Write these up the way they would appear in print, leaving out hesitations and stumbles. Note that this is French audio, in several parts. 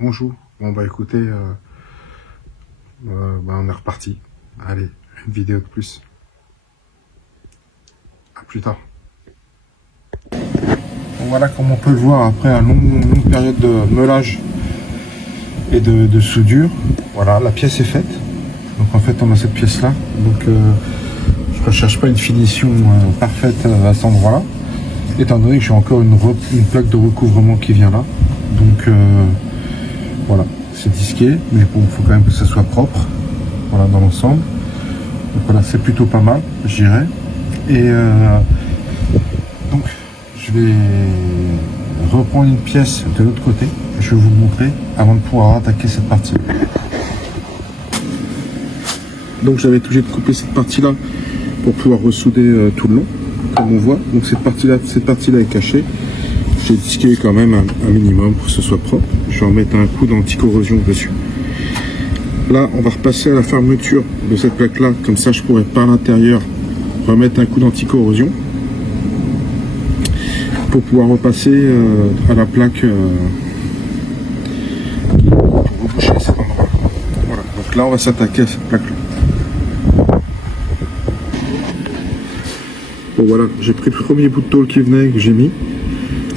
Bonjour. Bon bah écoutez, on est reparti. Allez, une vidéo de plus. À plus tard. Bon, voilà, comme on peut le voir, après une longue période de meulage et de soudure, voilà, la pièce est faite. Donc en fait, on a cette pièce là. Donc je ne recherche pas une finition parfaite à cet endroit-là, étant donné que j'ai encore une plaque de recouvrement qui vient là. Donc voilà, c'est disqué, mais bon, il faut quand même que ça soit propre, voilà, dans l'ensemble. Donc voilà, c'est plutôt pas mal, je dirais. Et donc, je vais reprendre une pièce de l'autre côté. Je vais vous montrer avant de pouvoir attaquer cette partie. Donc j'avais été obligé de couper cette partie-là pour pouvoir ressouder tout le long, comme on voit. Donc cette partie-là est cachée. J'ai disqué quand même un minimum pour que ce soit propre. Je vais en mettre un coup d'anti-corrosion dessus. Là, on va repasser à la fermeture de cette plaque-là. Comme ça, je pourrais par l'intérieur remettre un coup d'anti-corrosion pour pouvoir repasser à la plaque pour reboucher cet endroit. Voilà. Donc là, on va s'attaquer à cette plaque-là. Bon voilà, j'ai pris le premier bout de tôle qui venait, que j'ai mis.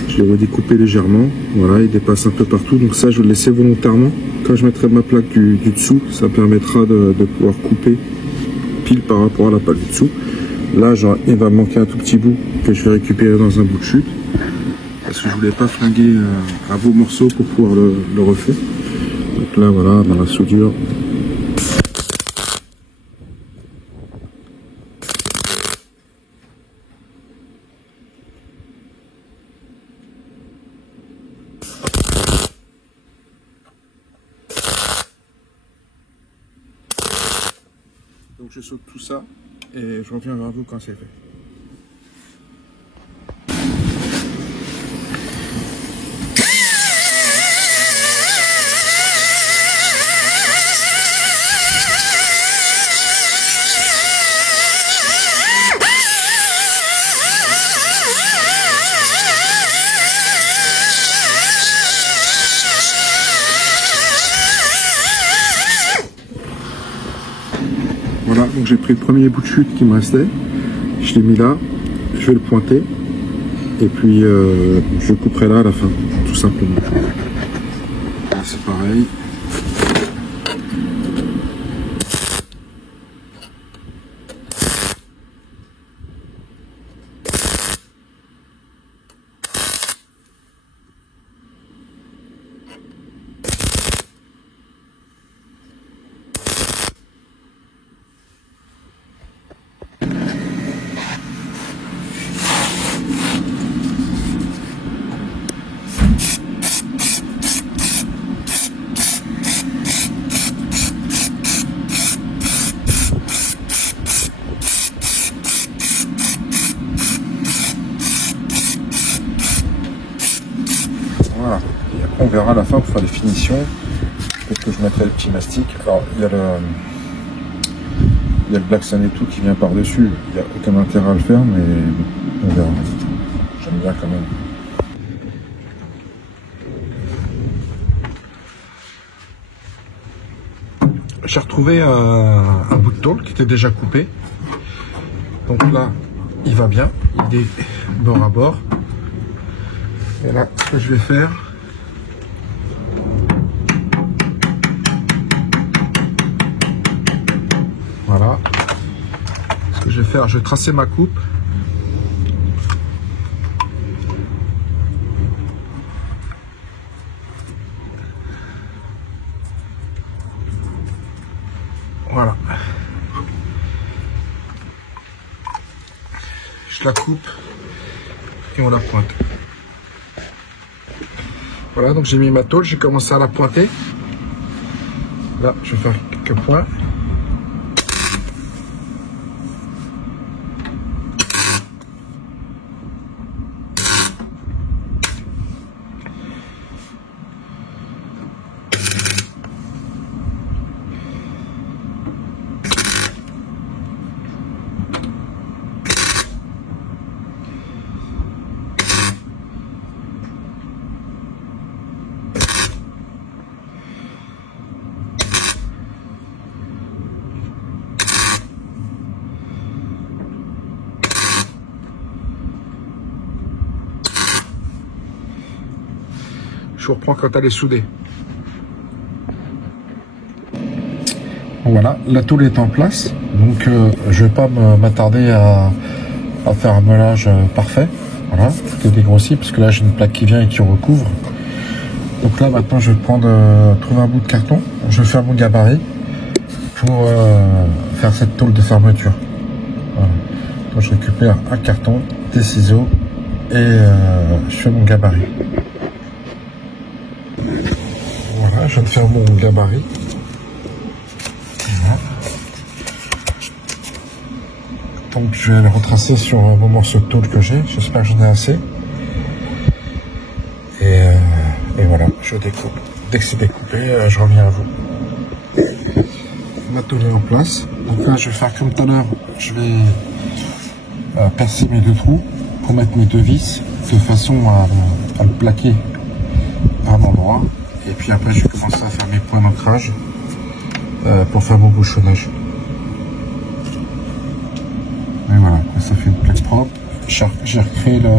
Je l'ai redécoupé légèrement. Voilà, il dépasse un peu partout. Donc ça, je vais le laisser volontairement. Quand je mettrai ma plaque du dessous, ça permettra de pouvoir couper pile par rapport à la plaque du dessous. Là, il va me manquer un tout petit bout que je vais récupérer dans un bout de chute. Parce que je voulais pas flinguer un beau morceau pour pouvoir le refaire. Donc là, voilà, dans la soudure. Donc je saute tout ça et je reviens vers vous quand c'est fait. Voilà, donc j'ai pris le premier bout de chute qui me restait, je l'ai mis là, je vais le pointer, et puis je couperai là à la fin, tout simplement. Là c'est pareil. Voilà, et après on verra à la fin pour faire les finitions. Peut-être que je mettrai le petit mastic. Alors il y a le Black Sun et tout qui vient par-dessus. Il n'y a aucun intérêt à le faire, mais on verra. J'aime bien quand même. J'ai retrouvé un bout de tôle qui était déjà coupé. Donc là, il va bien. Il est bord à bord. Et là, ce que je vais faire, voilà. Ce que je vais faire, je vais tracer ma coupe. Voilà. Je la coupe et on la pointe. Voilà, donc j'ai mis ma tôle, j'ai commencé à la pointer. Là, je vais faire quelques points. Je vous reprends quand elle est soudée. Voilà, la tôle est en place, donc je vais pas m'attarder à faire un meulage parfait. Voilà, tout est dégrossi parce que là j'ai une plaque qui vient et qui recouvre. Donc là maintenant je vais trouver un bout de carton, je vais faire mon gabarit pour faire cette tôle de fermeture. Voilà. Donc je récupère un carton, des ciseaux et je fais mon gabarit. Voilà, je viens de faire mon gabarit. Voilà. Donc je vais le retracer sur mon morceau de tôle que j'ai. J'espère que j'en ai assez. Et voilà, je découpe. Dès que c'est découpé, je reviens à vous. Ma tôle est en place. Donc là, je vais faire comme tout à l'heure. Je vais percer mes 2 trous pour mettre mes 2 vis de façon à le plaquer à un endroit. Et puis après, je vais commencer à faire mes points d'ancrage pour faire mon bouchonnage. Et voilà, ça fait une plaque propre. J'ai recréé le...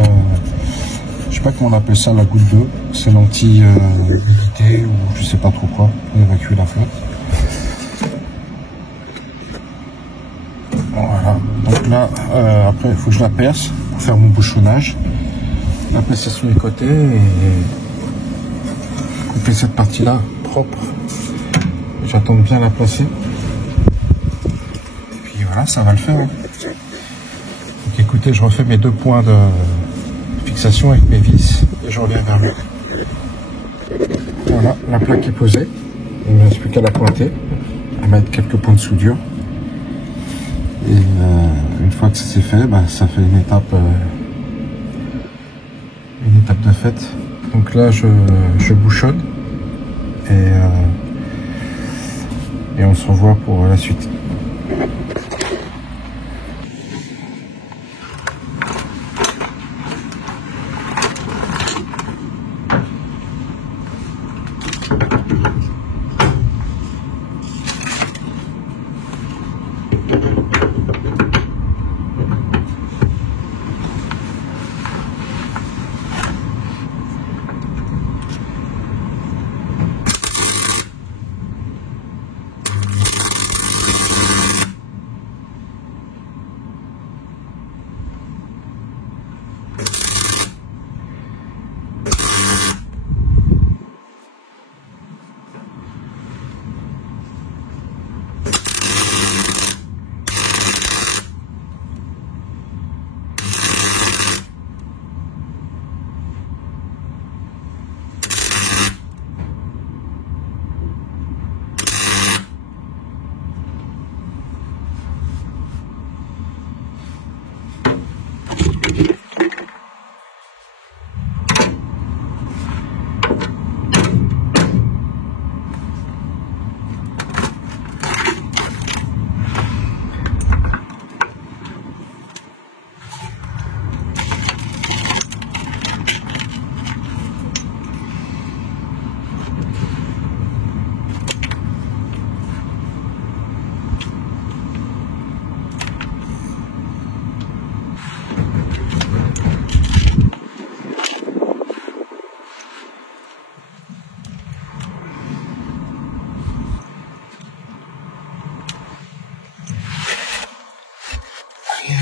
Je sais pas comment on appelle ça, la goutte d'eau. C'est l'anti-humidité ou je sais pas trop quoi pour évacuer la flotte. Voilà. Donc là, après, il faut que je la perce pour faire mon bouchonnage. La percer sur les côtés et couper cette partie-là propre. J'attends de bien la placer. Et puis voilà, ça va le faire. Hein. Donc écoutez, je refais mes 2 points de fixation avec mes vis et je reviens vers vous. Voilà, la plaque est posée. Il ne me reste plus qu'à la pointer, à mettre quelques points de soudure. Et une fois que c'est fait, bah, ça fait une étape de fait. Donc là, je bouchonne et on se revoit pour la suite.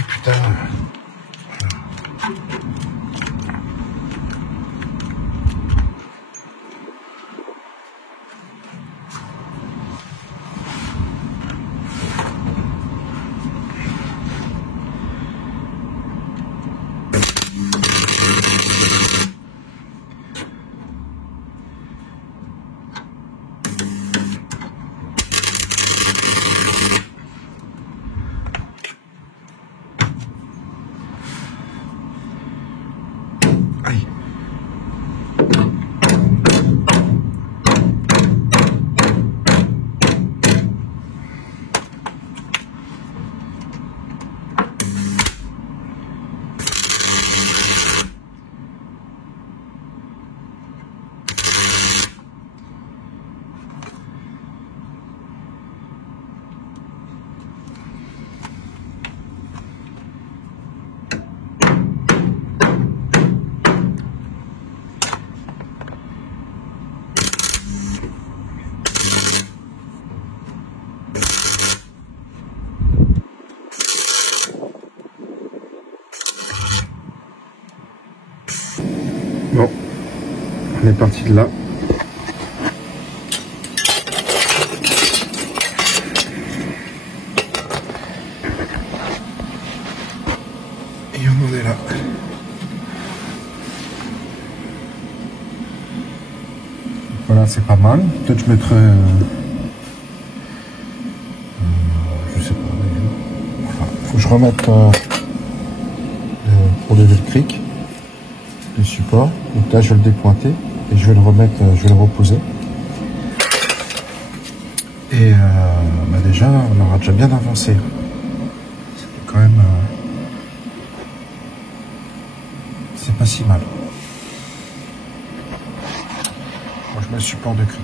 Putain. On est parti de là. Et on en est là. Voilà, c'est pas mal. Peut-être je mettrai... je sais pas. Voilà. Faut que je remette pour lever le cric, le support. Donc là, je vais le dépointer et je vais le remettre, je vais le reposer. Et bah déjà, on aura déjà bien avancé. C'est quand même... c'est pas si mal. Moi, je mets le support de cric.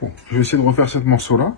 Bon, je vais essayer de refaire cette morceau-là.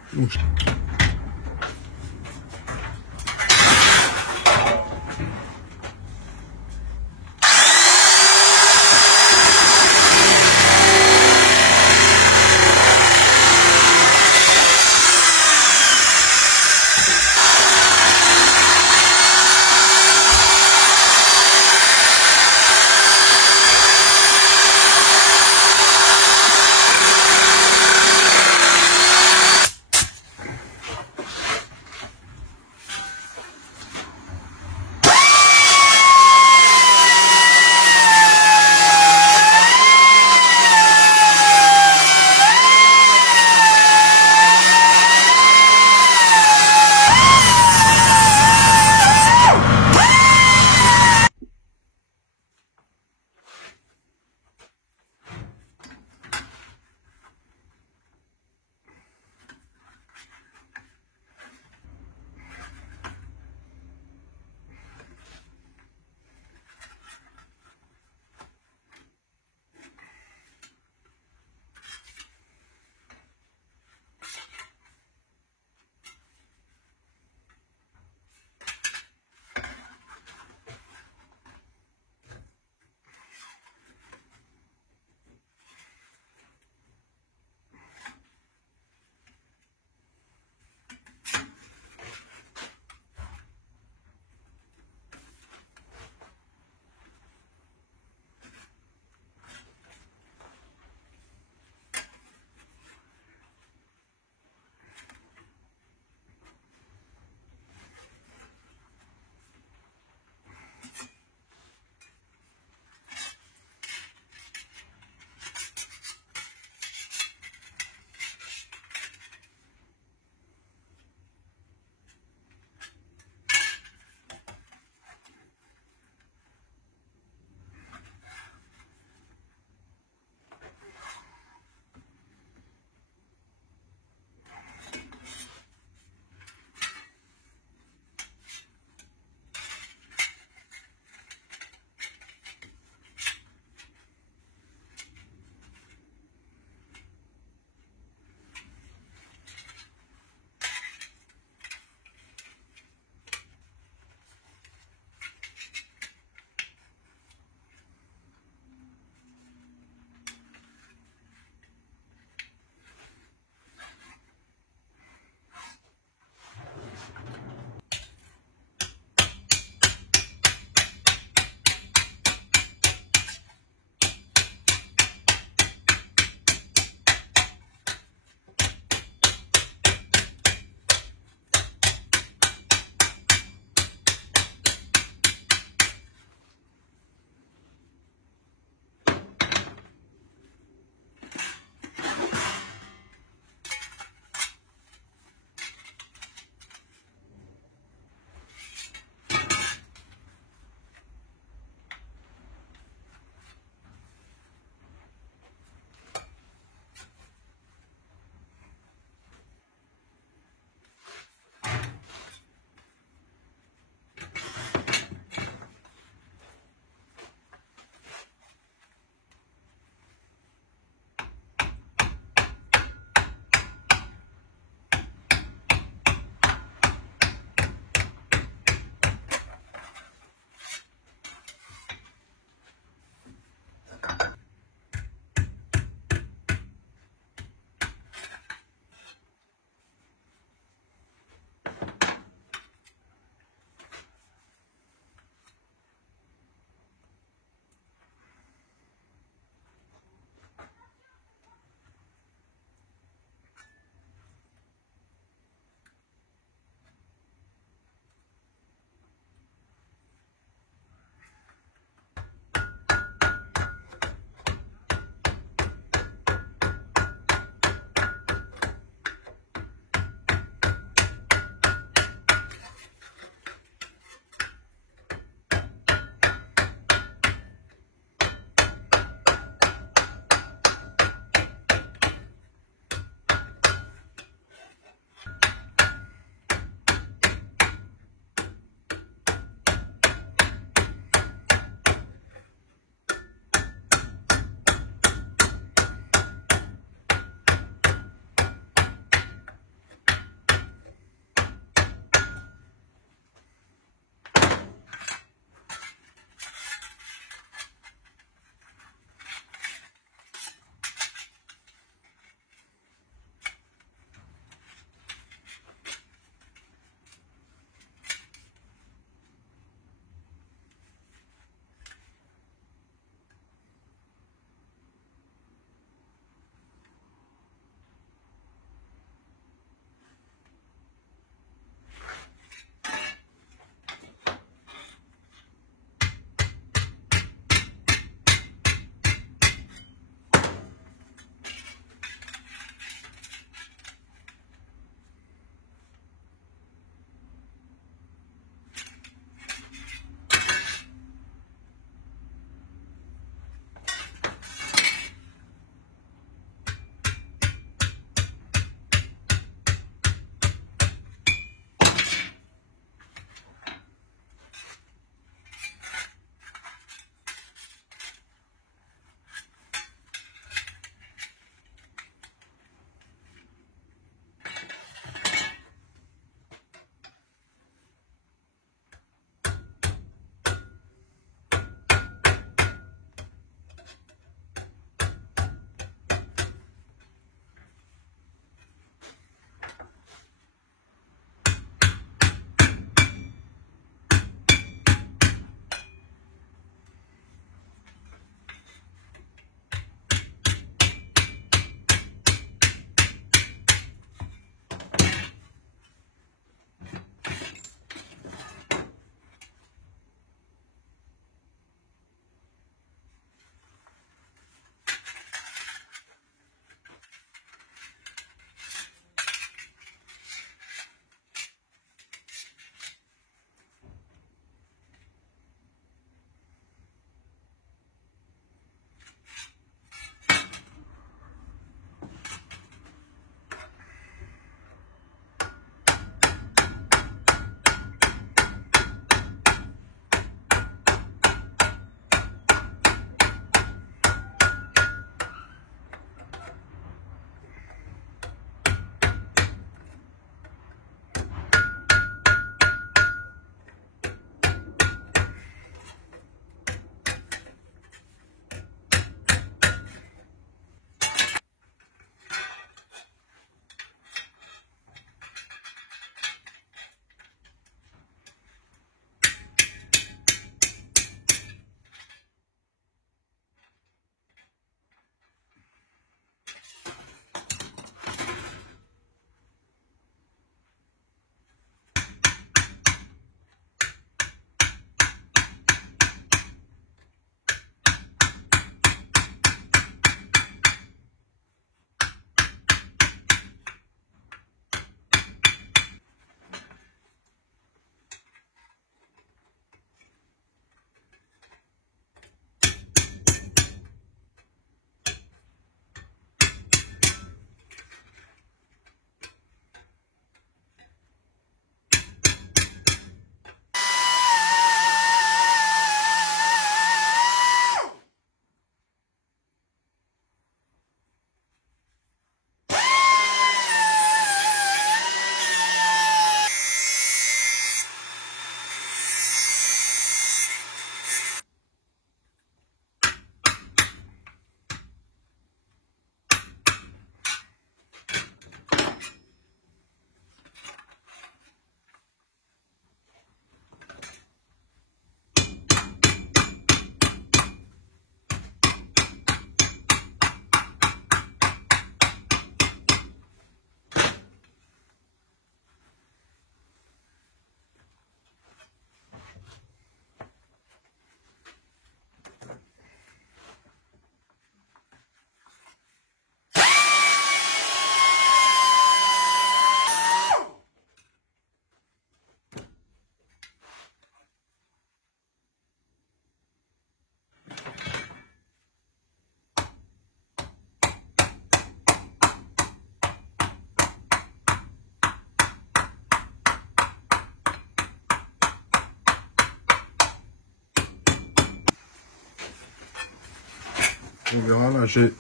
On verra, là j'ai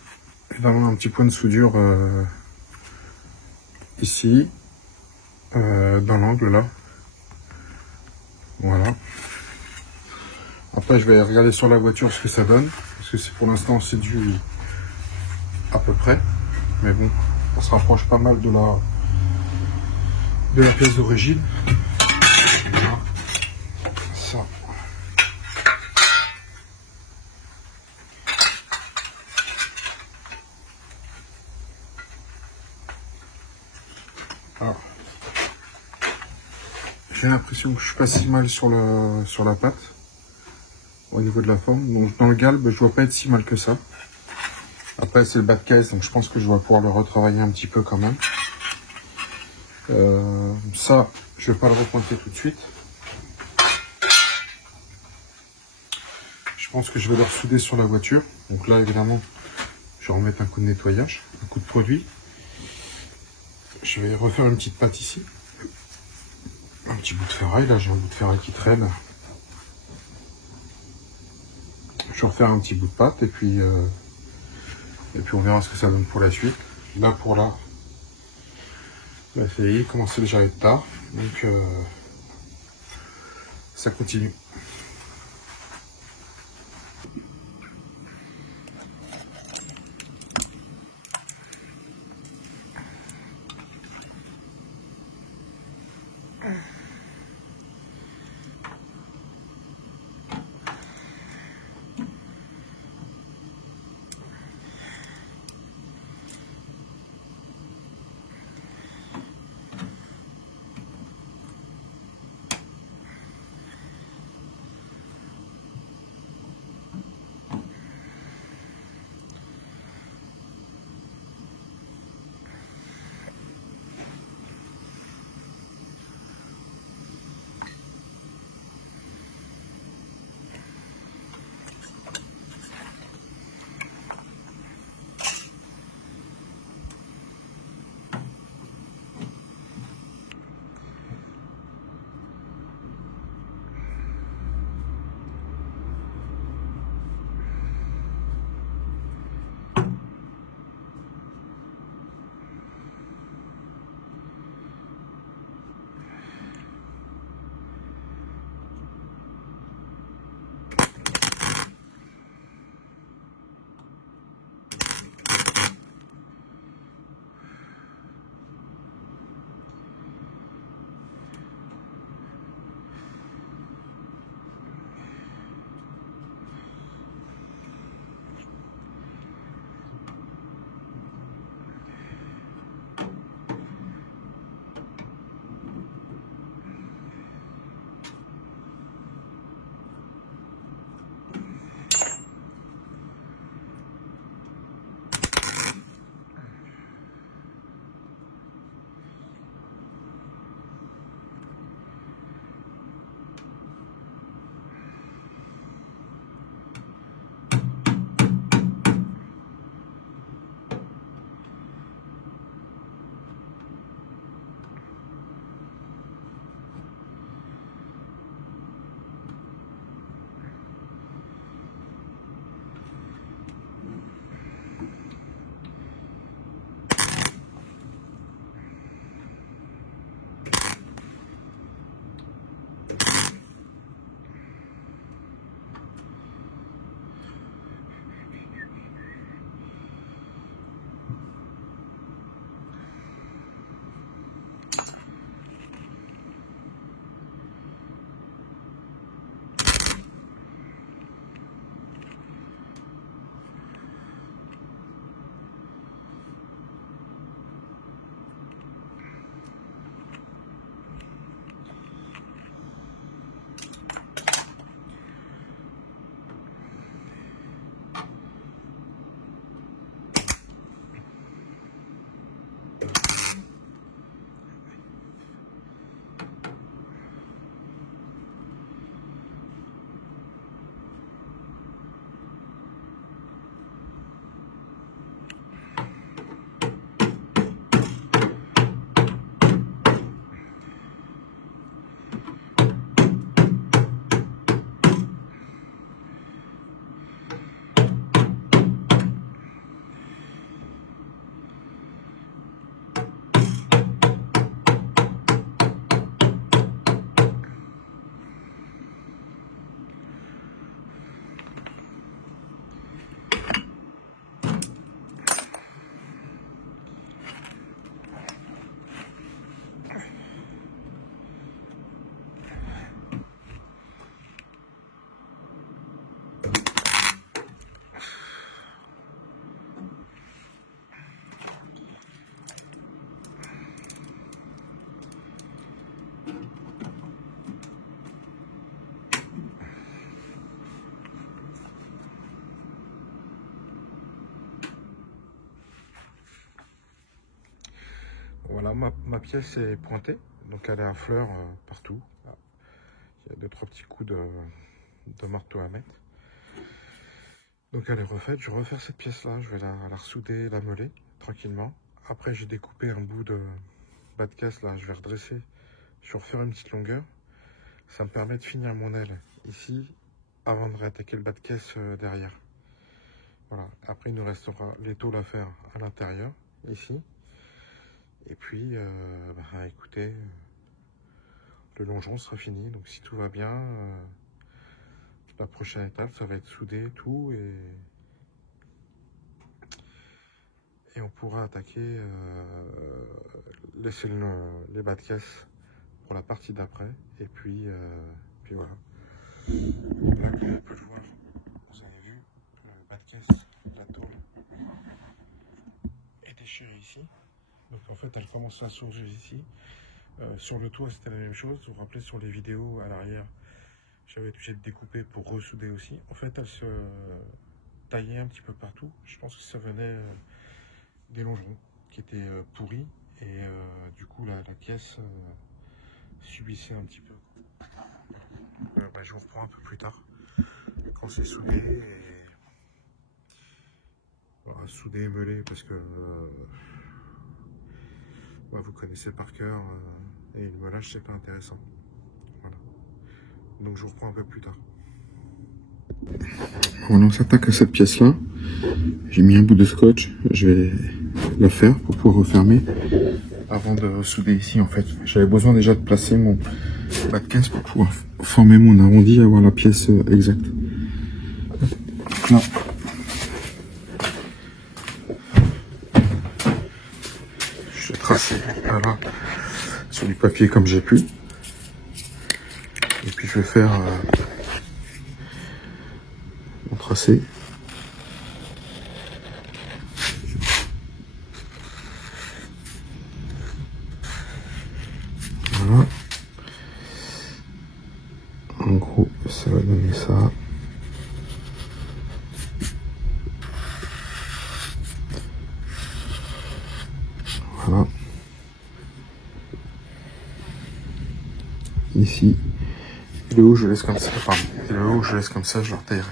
évidemment un petit point de soudure ici, dans l'angle là. Voilà. Après je vais regarder sur la voiture ce que ça donne, parce que c'est pour l'instant c'est du à peu près, mais bon, on se rapproche pas mal de la pièce d'origine. Voilà. Ça. Alors. J'ai l'impression que je suis pas si mal sur la pâte au niveau de la forme. Donc dans le galbe, je dois pas être si mal que ça. Après c'est le bas de caisse, donc je pense que je vais pouvoir le retravailler un petit peu quand même. Ça, je vais pas le repointer tout de suite. Je pense que je vais le ressouder sur la voiture. Donc là évidemment, je vais remettre un coup de nettoyage, un coup de produit. Je vais refaire une petite pâte ici. Un petit bout de ferraille, là j'ai un bout de ferraille qui traîne. Je vais refaire un petit bout de pâte et puis on verra ce que ça donne pour la suite. Là pour là, ça y est, il commence déjà à être tard, donc ça continue. Voilà, ma pièce est pointée, donc elle est à fleurs partout. Il y a 2-3 petits coups de marteau à mettre. Donc elle est refaite, je vais refaire cette pièce-là, je vais la ressouder, la meuler tranquillement. Après j'ai découpé un bout de bas de caisse, là je vais redresser, je vais refaire une petite longueur. Ça me permet de finir mon aile ici, avant de réattaquer le bas de caisse derrière. Voilà, après il nous restera les tôles à faire à l'intérieur, ici. Et puis, écoutez, le longeron sera fini, donc si tout va bien, la prochaine étape, ça va être souder tout et on pourra attaquer, laisser les bas de caisse pour la partie d'après. Et puis voilà. Là, comme on peut le voir, vous avez vu, le bas de caisse, la tôle est déchirée ici. Donc en fait, elle commence à surgir ici. Sur le toit, c'était la même chose. Vous vous rappelez, sur les vidéos à l'arrière, j'avais été obligé de découper pour ressouder aussi. En fait, elle se taillait un petit peu partout. Je pense que ça venait des longerons qui étaient pourris. Et du coup, la pièce subissait un petit peu. Je vous reprends un peu plus tard, quand c'est soudé. Et... Voilà, soudé et meulé, parce que vous connaissez par cœur. Et le meulage, c'est pas intéressant. Voilà. Donc je vous reprends un peu plus tard. Voilà, on s'attaque à cette pièce-là. J'ai mis un bout de scotch. Je vais la faire pour pouvoir refermer avant de souder ici. En fait, j'avais besoin déjà de placer mon bas de caisse pour pouvoir former mon arrondi et avoir la pièce exacte. Là. Je vais tracer là sur du papier comme j'ai pu. Et puis je vais faire mon tracé. Voilà. En gros, ça va donner ça. Voilà. Ici. Et le haut, je laisse comme ça. Pardon. Et le haut, je laisse comme ça, je le retaillerai.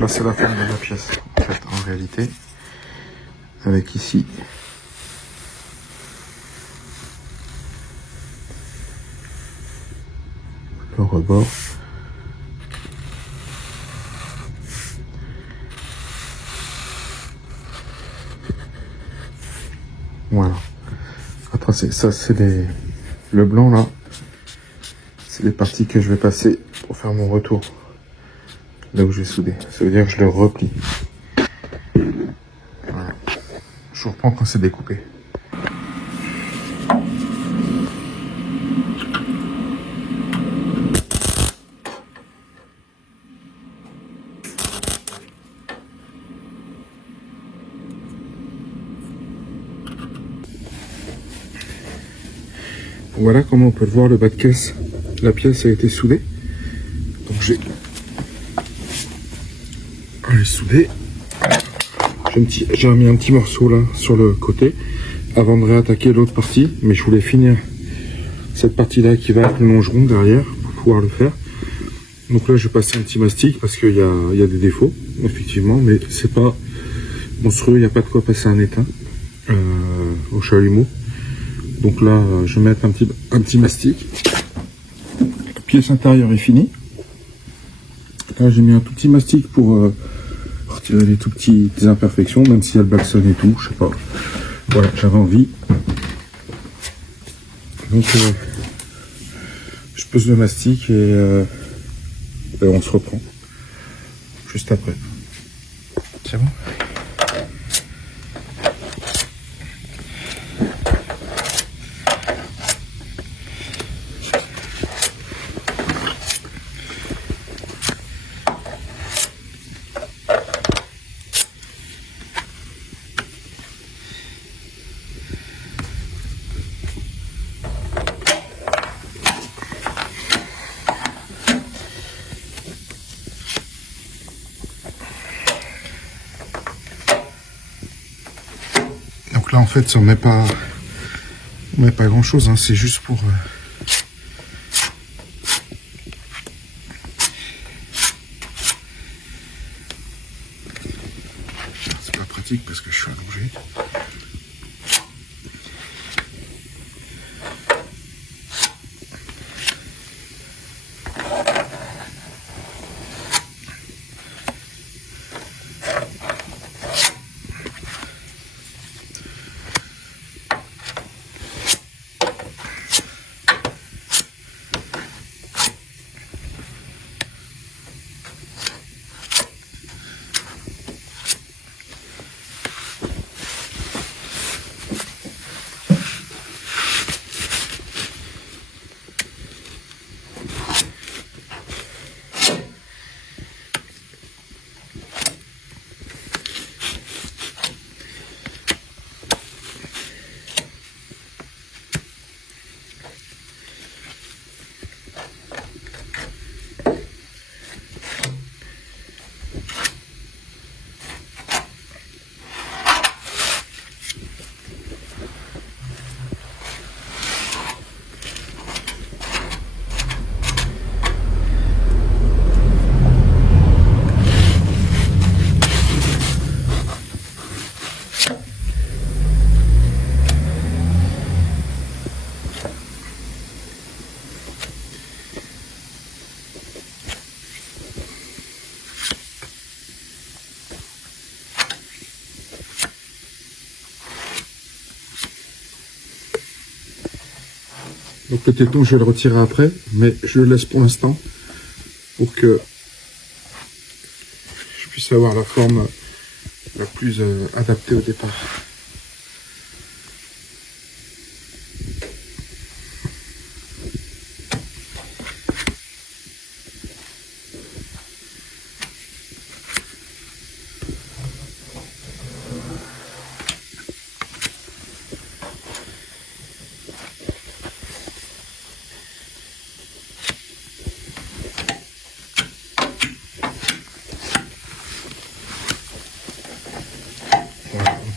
Là, c'est la forme de la pièce, en fait, en réalité. Avec ici le rebord. Voilà. À tracer. Ça, c'est le blanc là. C'est les parties que je vais passer pour faire mon retour. Là où je vais souder. Ça veut dire que je le replie. Voilà. Je vous reprends quand c'est découpé. Voilà comment on peut le voir, le bas de caisse. La pièce a été soudée. Donc j'ai soudé. J'ai remis un petit morceau là sur le côté avant de réattaquer l'autre partie. Mais je voulais finir cette partie là qui va être le longeron derrière pour pouvoir le faire. Donc là je vais passer un petit mastic parce qu'il y a des défauts effectivement, mais c'est pas monstrueux, il n'y a pas de quoi passer un étain au chalumeau. Donc là je vais mettre un petit mastic. La pièce intérieure est finie. Là j'ai mis un tout petit mastic pour retirer les tout petites imperfections, même s'il y a le blackson et tout, je sais pas. Voilà, j'avais envie. Donc je pose le mastic et on se reprend juste après. C'est bon? Donc là en fait on met pas grand chose, hein. C'est juste pour c'est pas pratique parce que je suis allongé. Donc le téton, je vais le retirer après, mais je le laisse pour l'instant pour que je puisse avoir la forme la plus adaptée au départ.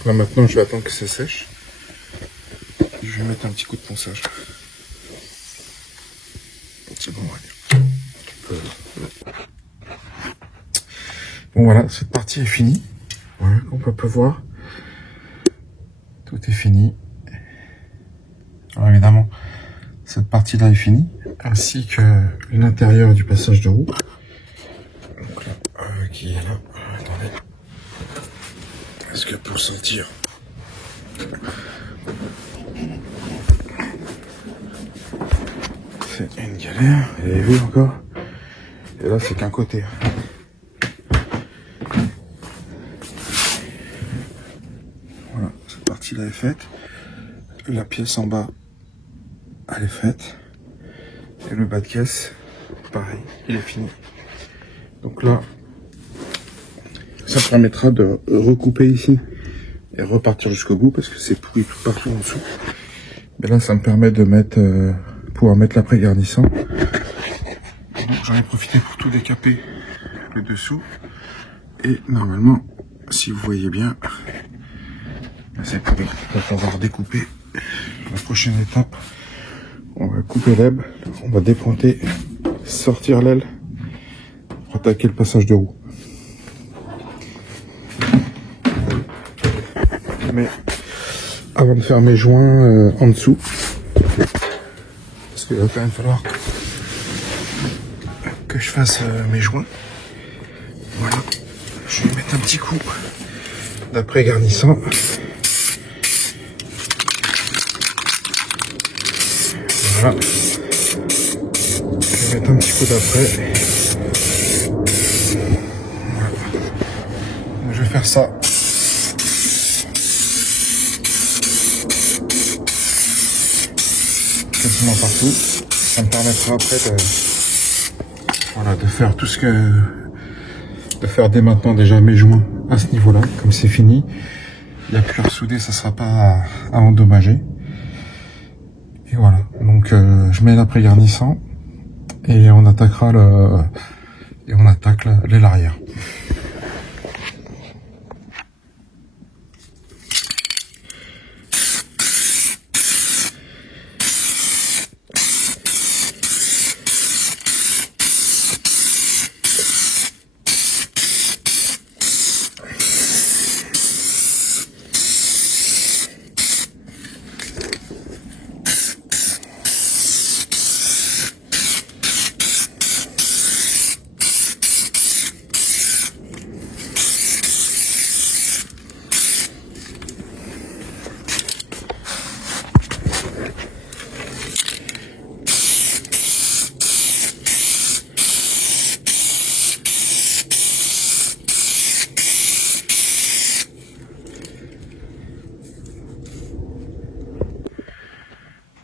Là maintenant je vais attendre que ça sèche. Je vais mettre un petit coup de ponçage. C'est bon, on va dire. Bon voilà, cette partie est finie. Voilà, comme on peut voir. Tout est fini. Alors évidemment, cette partie-là est finie, ainsi que l'intérieur du passage de roue. Donc là, qui est là. Attendez. Est-ce que pour sentir, c'est une galère. Vous avez vu encore? Et là, c'est qu'un côté. Voilà, cette partie-là est faite. La pièce en bas, elle est faite. Et le bas de caisse, pareil, il est fini. Donc là, ça permettra de recouper ici et repartir jusqu'au bout parce que c'est pourri tout partout en dessous. Mais là, ça me permet de mettre, pouvoir mettre l'après-garnissant. J'en ai profité pour tout décaper le dessous. Et normalement, si vous voyez bien, c'est pourri. On va pouvoir découper. La prochaine étape, on va couper l'aile, on va dépointer, sortir l'aile, pour attaquer le passage de roue. Mais avant de faire mes joints en dessous, parce qu'il va quand même falloir que je fasse mes joints. Voilà, je vais mettre un petit coup d'après garnissant. Voilà, je vais mettre un petit coup d'après. Voilà. Je vais faire ça. Quasiment partout. Ça me permettra après de faire tout ce que... de faire dès maintenant déjà mes joints à ce niveau-là. Comme c'est fini, il n'y a plus à ressouder, ça ne sera pas à endommager. Et voilà. Donc je mets l'après-garnissant et on attaquera l'aile arrière.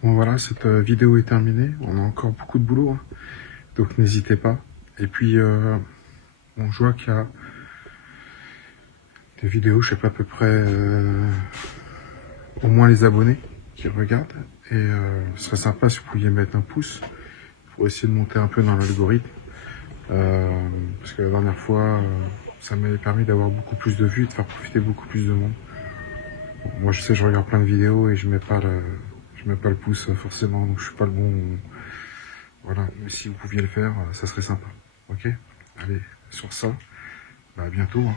Bon voilà, cette vidéo est terminée. On a encore beaucoup de boulot, hein. Donc n'hésitez pas. Et puis, bon, je vois qu'il y a des vidéos, je sais pas à peu près, au moins les abonnés qui regardent. Et ce serait sympa si vous pouviez mettre un pouce pour essayer de monter un peu dans l'algorithme. Parce que la dernière fois, ça m'avait permis d'avoir beaucoup plus de vues et de faire profiter beaucoup plus de monde. Bon, moi je sais, je regarde plein de vidéos et je mets pas le pouce forcément, donc je suis pas le bon. Voilà, mais si vous pouviez le faire, ça serait sympa. Ok? Allez, sur ça, bah à bientôt, hein.